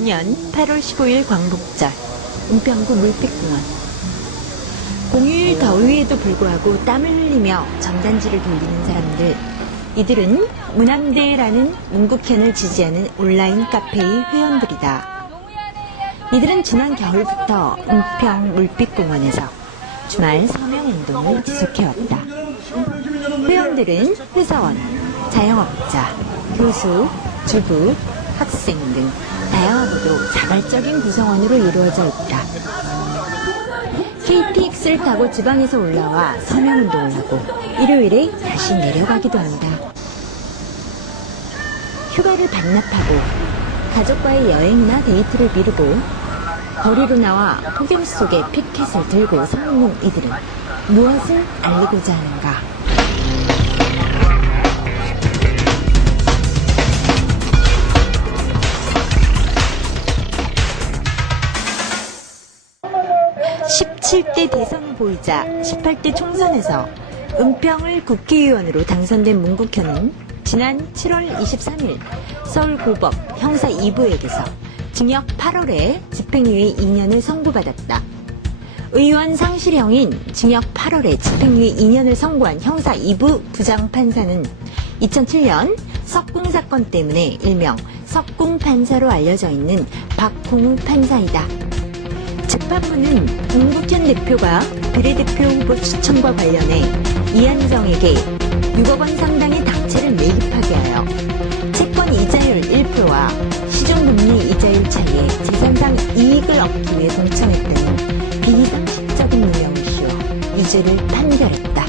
2009년 8월 15일 광복절, 은평구 물빛공원. 공휴일 더위에도 불구하고 땀을 흘리며 전단지를 돌리는 사람들. 이들은 문암대라는 문국현을 지지하는 온라인 카페의 회원들이다. 이들은 지난 겨울부터 은평 물빛공원에서 주말 서명운동을 지속해왔다. 회원들은 회사원, 자영업자, 교수, 주부, 학생 등 다양하고도 자발적인 구성원으로 이루어져 있다. KTX를 타고 지방에서 올라와 서명운동을 하고 일요일에 다시 내려가기도 한다. 휴가를 반납하고 가족과의 여행이나 데이트를 미루고 거리로 나와 폭염 속에 피켓을 들고 서 있는 이들은 무엇을 알리고자 하는가? (17대) 대선 후보이자 (18대) 총선에서 은평을 국회의원으로 당선된 문국현은 지난 7월 23일 서울고법 형사 2부에게서 징역 8월에 집행유예 2년을 선고받았다. 의원 상실형인 징역 8월에 집행유예 2년을 선고한 형사 2부 부장판사는 2007년 석궁 사건 때문에 일명 석궁판사로 알려져 있는 박홍우 판사이다. 재판부는 문국현 대표가 비례대표 후보 추천과 관련해 이한정에게 6억 원 상당의 당체를 매입하게 하여 채권 이자율 1%와 시중금리 이자율 차이에 재산상 이익을 얻기 위해 동참했다는 비상식적인 누명을 씌워 유죄를 판결했다.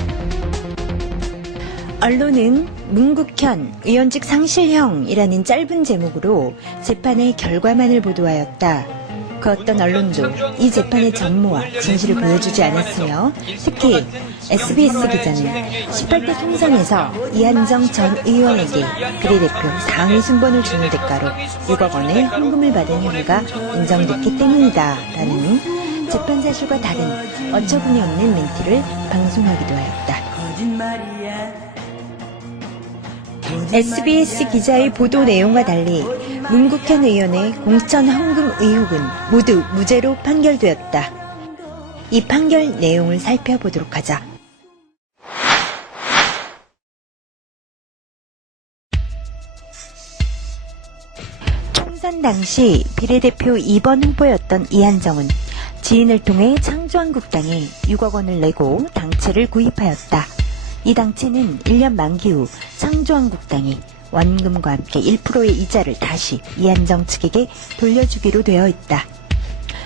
언론은 문국현 의원직 상실형이라는 짧은 제목으로 재판의 결과만을 보도하였다. 그 어떤 언론도 이 재판의 전모와 진실을 보여주지 않았으며 특히 SBS 기자는 18대 총선에서 이한정 전 의원에게 비례대표 상위 순번을 주는 대가로 6억 원의 헌금을 받은 혐의가 인정됐기 때문이다 라는 재판 사실과 다른 어처구니 없는 멘트를 방송하기도 하였다. SBS 기자의 보도 내용과 달리 문국현 의원의 공천 헌금 의혹은 모두 무죄로 판결되었다. 이 판결 내용을 살펴보도록 하자. 총선 당시 비례대표 2번 후보였던 이한정은 지인을 통해 창조한국당에 6억 원을 내고 당체를 구입하였다. 이 당체는 1년 만기 후 창조한국당이 원금과 함께 1%의 이자를 다시 이한정 측에게 돌려주기로 되어 있다.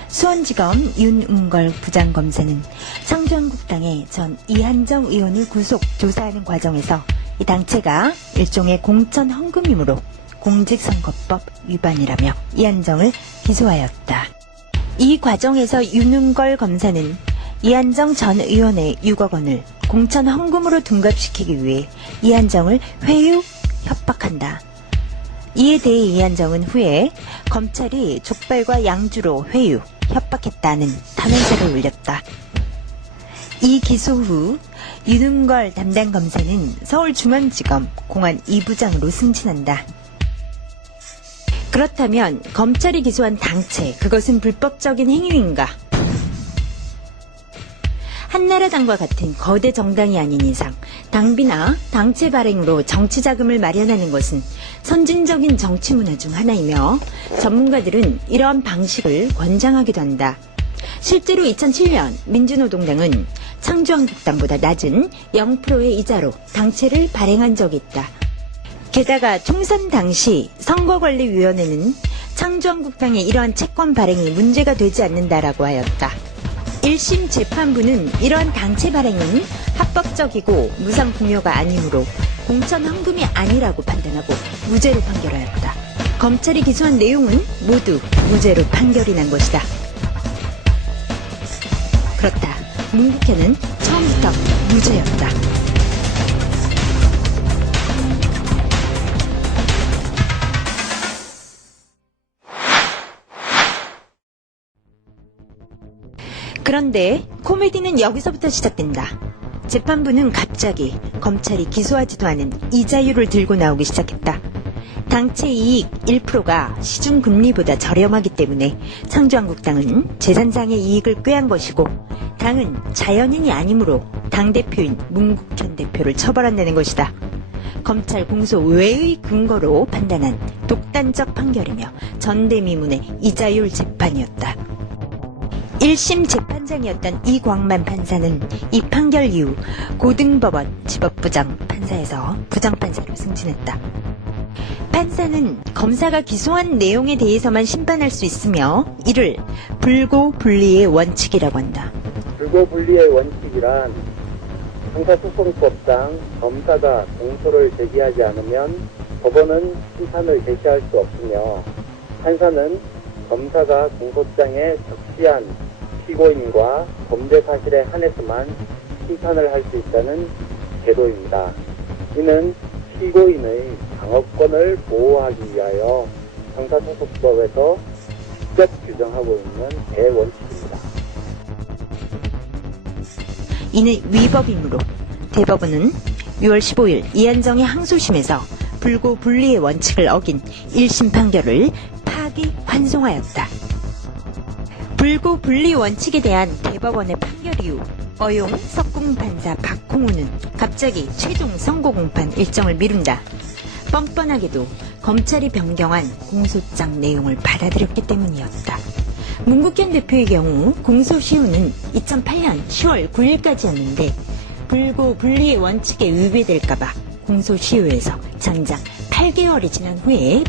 수원지검 윤웅걸 부장검사는 창조한국당의 전 이한정 의원을 구속 조사하는 과정에서 이 당체가 일종의 공천 헌금이므로 공직선거법 위반이라며 이한정을 기소하였다. 이 과정에서 윤웅걸 검사는 이한정 전 의원의 6억 원을 공천 헌금으로 둔갑시키기 위해 이한정을 회유, 협박한다. 이에 대해 이한정은 후에 검찰이 족발과 양주로 회유, 협박했다는 탄원서를 올렸다. 이 기소 후 윤은걸 담당 검사는 서울중앙지검 공안 2부장으로 승진한다. 그렇다면 검찰이 기소한 당체, 그것은 불법적인 행위인가? 한나라당과 같은 거대 정당이 아닌 이상 당비나 당체 발행으로 정치 자금을 마련하는 것은 선진적인 정치 문화 중 하나이며 전문가들은 이러한 방식을 권장하기도 한다. 실제로 2007년 민주노동당은 창조한국당보다 낮은 0%의 이자로 당체를 발행한 적이 있다. 게다가 총선 당시 선거관리위원회는 창조한국당의 이러한 채권 발행이 문제가 되지 않는다라고 하였다. 1심 재판부는 이러한 당체 발행은 합법적이고 무상 공여가 아니므로 공천 헌금이 아니라고 판단하고 무죄로 판결하였다. 검찰이 기소한 내용은 모두 무죄로 판결이 난 것이다. 그렇다. 문국현은 처음부터 무죄였다. 그런데 코미디는 여기서부터 시작된다. 재판부는 갑자기 검찰이 기소하지도 않은 이자율을 들고 나오기 시작했다. 당체 이익 1%가 시중 금리보다 저렴하기 때문에 창조한국당은 재산상의 이익을 꾀한 것이고 당은 자연인이 아니므로 당대표인 문국현 대표를 처벌한다는 것이다. 검찰 공소 외의 근거로 판단한 독단적 판결이며 전대미문의 이자율 재판이었다. 1심 재판장이었던 이광만 판사는 이 판결 이후 고등법원 지법부장 판사에서 부장판사로 승진했다. 판사는 검사가 기소한 내용에 대해서만 심판할 수 있으며 이를 불고불리의 원칙이라고 한다. 불고불리의 원칙이란 형사소송법상 검사가 공소를 제기하지 않으면 법원은 심판을 개시할 수 없으며 판사는 검사가 공소장에 적시한 피고인과 범죄 사실에 한해서만 심판을 할 수 있다는 제도입니다. 이는 피고인의 방어권을 보호하기 위하여 형사소송법에서 직접 규정하고 있는 대원칙입니다. 이는 위법이므로 대법원은 6월 15일 이한정의 항소심에서 불고불리의 원칙을 어긴 1심 판결을 파기 환송하였다. 불고불리 원칙에 대한 대법원의 판결 이후 어용 석궁판사 박홍우는 갑자기 최종 선고 공판 일정을 미룬다. 뻔뻔하게도 검찰이 변경한 공소장 내용을 받아들였기 때문이었다. 문국현 대표의 경우 공소시효는 2008년 10월 9일까지였는데 불고불리의 원칙에 위배될까봐 공소시효에서 장장 8개월이 지난 후에